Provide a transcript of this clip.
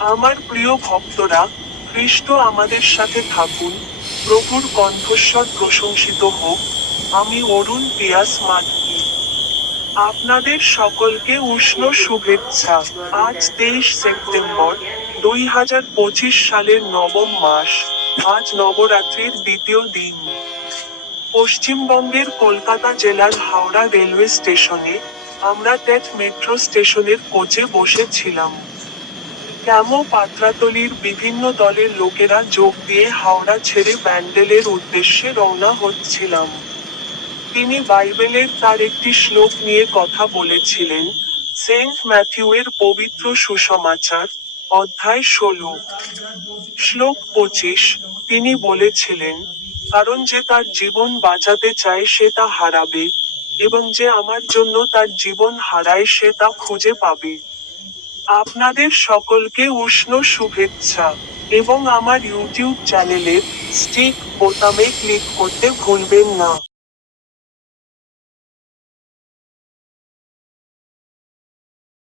আমার প্রিয় ভক্তরা, খ্রিস্ট আমাদের সাথে থাকুন, প্রভুর কণ্ঠস্বর প্রশংসিত হোক, আমি অরুণ পিয়াস মাতকি আপনাদের সকলকে উষ্ণ শুভেচ্ছা। আজ তেইশ সেপ্টেম্বর, দুই হাজার পঁচিশ সালের নবম মাস। আজ নবরাত্রির দ্বিতীয় দিন। পশ্চিমবঙ্গের কলকাতা জেলার হাওড়া রেলওয়ে স্টেশনে আমরা টেট মেট্রো স্টেশনের কোচে বসেছিলাম। ক্যামো পাত্রাতলির বিভিন্ন দলের লোকেরা যোগ দিয়ে হাওড়া ছেড়ে ব্যান্ডেলের উদ্দেশ্যে রওনা হচ্ছিলাম। তিনি বাইবেলের তার একটি শ্লোক নিয়ে কথা বলেছিলেন, সেন্ট ম্যাথিউয়ের পবিত্র সুসমাচার, অধ্যায় ষোলো। শ্লোক পঁচিশ, তিনি বলেছিলেন, কারণ যে তার জীবন বাঁচাতে চায় সে তা হারাবে, এবং যে আমার জন্য তার জীবন হারায় সে তা খুঁজে পাবে। আপনাদের সকলকে উষ্ণ শুভেচ্ছা এবং আমার ইউটিউব চ্যানেলের স্টিক বোতামে ক্লিক করতে ভুলবেন না।